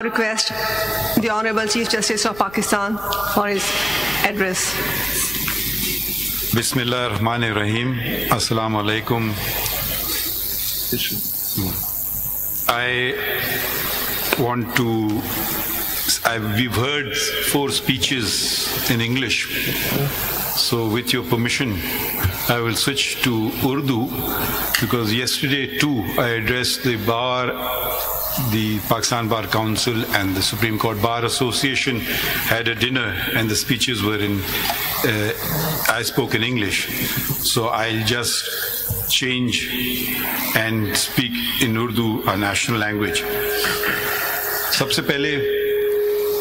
Request the Honorable Chief Justice of Pakistan for his address. Bismillah ar-Rahman ar-Rahim. Assalamu alaikum. We've heard 4 speeches in English, so with your permission, I will switch to Urdu, because yesterday too I addressed the Pakistan Bar Council and the Supreme Court Bar Association had a dinner, and the speeches were I spoke in English. So I'll just change and speak in Urdu, our national language. सबसे पहले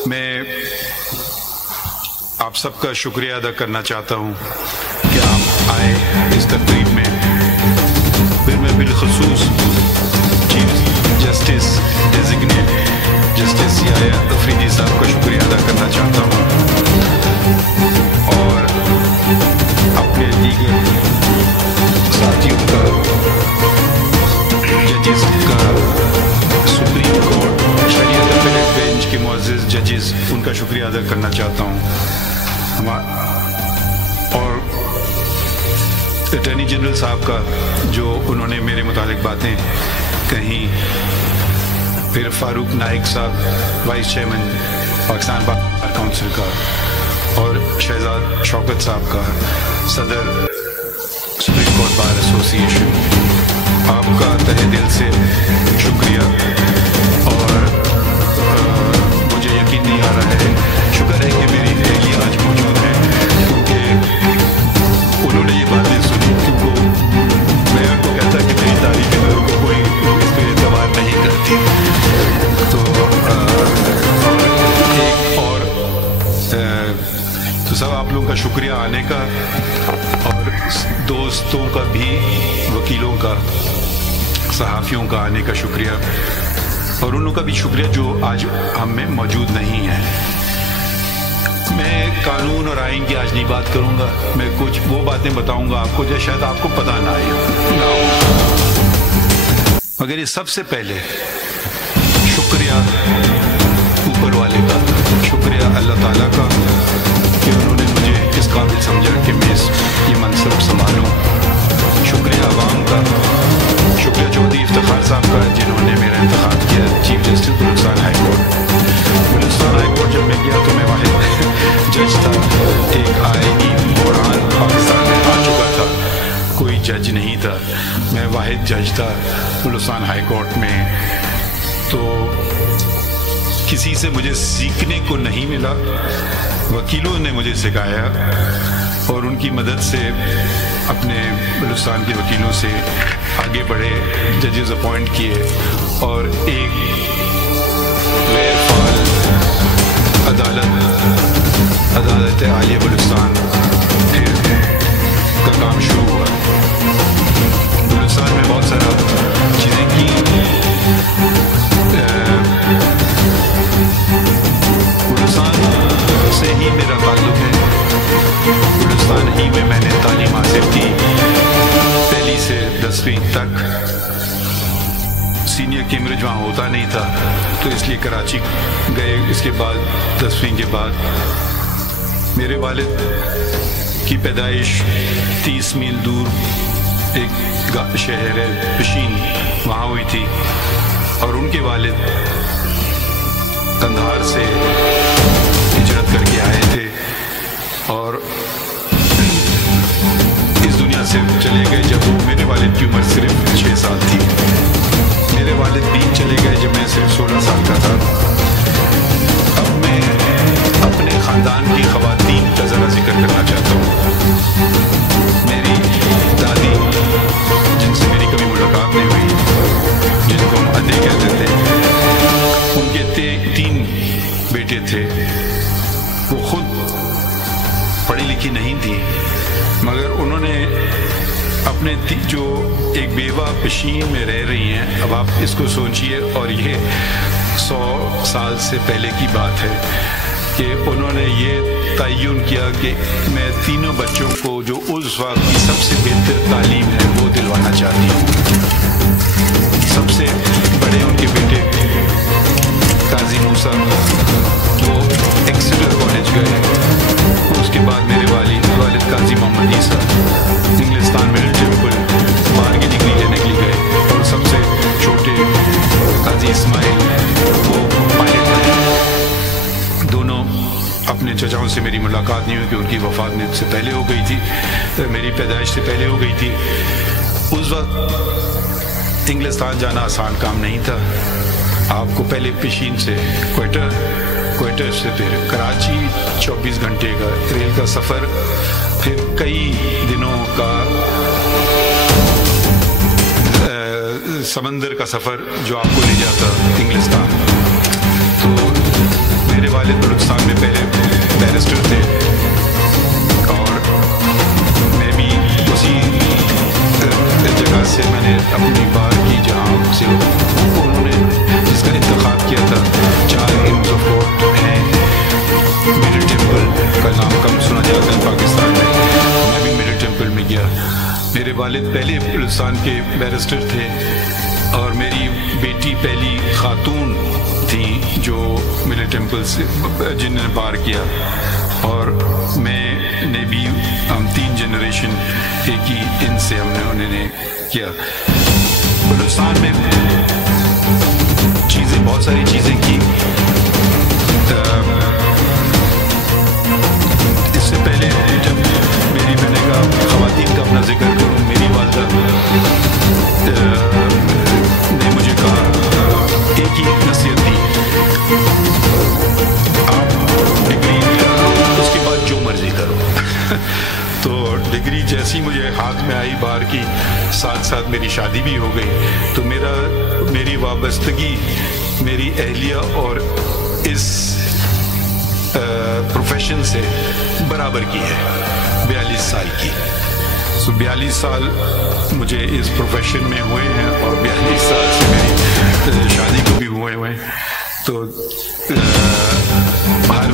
मैं आप सबका शुक्रिया अदा करना चाहता हूँ कि आप आए इस तकरीब में। फिर मैं बिलखसूस chief justice designate justice Yahya Afridi sahib का शुक्रिया अदा करना चाहता हूँ, और अपने दीगर साथियों का, जजेस का, सुप्रीम कोर्ट शरीयत अपीलेट बेंच के मुअज़्ज़िज़ जजेस, उनका शुक्रिया अदा करना चाहता हूँ। और अटॉर्नी जनरल साहब का, जो उन्होंने मेरे मुतालिक बातें कहीं, फिर फारूक नाइक साहब vice chairman Pakistan bar council का, और शहजाद शौकत साहब का, सदर सुप्रीम कोर्ट बार एसोसिएशन, आपका तहे दिल से शुक्रिया। और मुझे यकीन नहीं आ रहा है, शुक्र है कि मेरी अहलिया आज मौजूद है, क्योंकि उन्होंने ये बातें सुनी, क्योंकि मैं उनको कहता कि मेरी तारीफ में उनको कोई इस पर एतबार नहीं करती। तो सब आप लोगों का शुक्रिया आने का, और दोस्तों का भी, वकीलों का, सहाफ़ियों का आने का शुक्रिया, और उन लोगों का भी शुक्रिया जो आज हम में मौजूद नहीं है। मैं कानून और आइन की आज नहीं बात करूंगा, मैं कुछ वो बातें बताऊंगा आपको जो शायद आपको पता ना हो, मगर ये सबसे पहले शुक्रिया ऊपर वाले का, शुक्रिया अल्लाह ताला का कि उन्होंने मुझे इस काबिल समझा कि मैं ये मनसब संभालूं। शुक्रिया अवाम का, शुक्रिया चौधरी इफ्तिखार साहब का, जिन्होंने मेरा इंतखाब किया chief justice Balochistan high court. Balochistan high court जब मैं गया तो मैं वाहिद जज था, एक आईनी बुरहान पाकिस्तान में आ चुका था, कोई जज नहीं था, मैं वाहिद जज था बलूचिस्तान हाई कोर्ट में। तो किसी से मुझे सीखने को नहीं मिला, वकीलों ने मुझे सिखाया, और उनकी मदद से अपने बलूचिस्तान के वकीलों से आगे बढ़े, जजेस अपॉइंट किए, और एक गैर फाल अदालत आलिया बलूचिस्तान फिर का काम शुरू हुआ। बलूचिस्तान में बहुत सारा चीज़ें की, बलूचिस्तान से ही मेरा ताल्लुक है, बलूचिस्तान ही में मैंने तालीम हासिल की, पहली से 10वीं तक। सीनियर कैम्ब्रिज वहाँ होता नहीं था, तो इसलिए कराची गए। इसके बाद 10वीं के बाद मेरे वालिद की पैदाइश 30 मील दूर एक शहर है पशीन, वहाँ हुई थी, और उनके वालिद कंधार से हिजरत करके आए थे, और इस दुनिया से चले गए जब मेरे वालिद की उम्र सिर्फ 6 साल थी। मेरे वालिद भी चले गए जब मैं सिर्फ 16 साल का था। अब मैं अपने ख़ानदान की ख़वातीन का ज़रा जिक्र करना चाहता हूँ। मेरी दादी, जिनसे मेरी कभी मुलाकात नहीं हुई, जिनको हम अदे कहते थे, उनके 3 बेटे थे। वो खुद पढ़ी लिखी नहीं थी, मगर उन्होंने अपने जो एक बेवा पशीन में रह रही हैं, अब आप इसको सोचिए, और ये 100 साल से पहले की बात है कि उन्होंने ये तयन किया कि मैं तीनों बच्चों को जो उस वक्त की सबसे बेहतर तालीम है वो दिलवाना चाहती हूँ। सबसे बड़े उनके बेटे काजी साहब वो एक्सेटर कॉलेज गए। उसके बाद मेरे वालिद काजी मोहम्मद ईसा इंग्लिस्तान मिडिल टेम्पल बार की डिग्री लेने के लिए गए। और सबसे छोटे काजी इस्माइल वो पायलट बने। दोनों अपने चचाओं से मेरी मुलाकात नहीं हुई कि उनकी वफ़ात मुझसे से पहले हो गई थी, मेरी पैदाइश से पहले हो गई थी। उस वक्त इंग्लिस्तान जाना आसान काम नहीं था। आपको पहले पेशीन से क्वेटर से फिर कराची 24 घंटे का रेल का सफ़र, फिर कई दिनों का समंदर का सफ़र जो आपको ले जाता इंग्लिस्तान। तो मेरे वालिद बलूचिस्तान में पहले बैरिस्टर थे और मैं भी उसी जगह से मैंने अपनी बार की जहाँ से उन्होंने जिसका इंतखाब किया था। 4 हिम्स ऑफ कोर्ट हैं, मिडिल टेम्पल का नाम कम सुना जाता है पाकिस्तान में। मैं भी मिडिल टेम्पल में गया। मेरे वालिद पहले बलूचिस्तान के बैरिस्टर थे और मेरी बेटी पहली खातून थी जो मिडिल टेम्पल से जिन्होंने बार किया। और मैंने भी हम 3 जनरेशन एक ही इनसे उन्होंने किया। बलूचिस्तान में चीज़ें बहुत सारी चीज़ें की। इससे पहले जब मैंने कहा ख़वातीन का अपना जिक्र करूँ, मेरी वालिदा ने मुझे कहा एक ही नसीहत दी, आप डिग्री उसके बाद जो मर्जी करो। तो डिग्री जैसी मुझे हाथ में आई बार की, साथ साथ मेरी शादी भी हो गई। तो मेरी वाबस्तगी मेरी अहलिया और इस प्रोफेशन से बराबर की है, 42 साल की। सो 42 साल मुझे इस प्रोफेशन में हुए हैं और 42 साल से मेरी शादी को भी हुए हैं। तो हर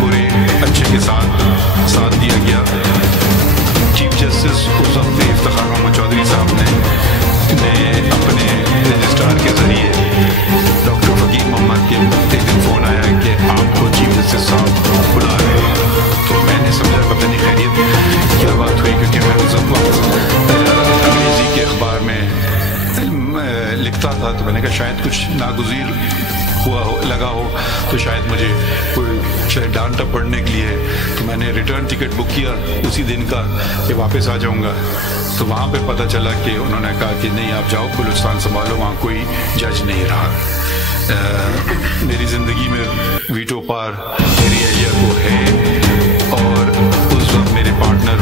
बुरे अच्छे के साथ दिया गया। चीफ जस्टिस उस वक्त इफ्तिखार मोहम्मद चौधरी साहब ने अपने रजिस्ट्रार के ज़रिए डॉक्टर फकीर मोहम्मद के एक दिन फ़ोन आया कि आपको चीफ जस्टिस साहब बुला रहे हैं। तो मैंने समझा पता नहीं खैरियत क्या बात हुई, क्योंकि मैं उस वक्त अंग्रेज़ी के अखबार में लिखता था। तो मैंने कहा शायद कुछ नागुज़ीर लगा हो, तो शायद मुझे कोई डांट पड़ने के लिए। तो मैंने रिटर्न टिकट बुक किया उसी दिन का कि वापस आ जाऊंगा। तो वहाँ पे पता चला कि उन्होंने कहा कि नहीं आप जाओ बलूचिस्तान संभालो, वहाँ कोई जज नहीं रहा। मेरी ज़िंदगी में वीटो पार मेरी अहलिया को है। और उस वक्त मेरे पार्टनर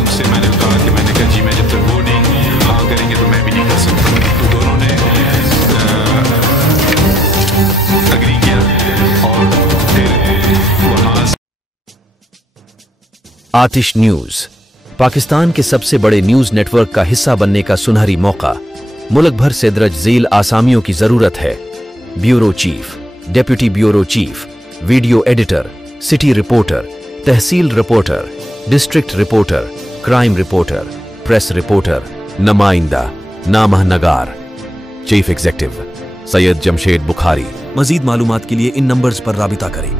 उनसे मैंने कहा कि मैंने कहा जी मैं जब तक वो नहीं हाँ करेंगे तो मैं भी नहीं कर सकता। तो दोनों ने अग्री किया और फिर वहाँ। आतिश न्यूज पाकिस्तान के सबसे बड़े न्यूज नेटवर्क का हिस्सा बनने का सुनहरी मौका। मुल्क भर से दर्ज झील आसामियों की जरूरत है। Bureau chief, deputy bureau chief, video editor, city reporter, tehsil reporter, district reporter, crime reporter, press reporter, नुमाइंदा, नामह नगार। Chief executive Syed Jamshed Bukhari. मजीद मालूमात के लिए इन नंबर्स पर राबिता करें।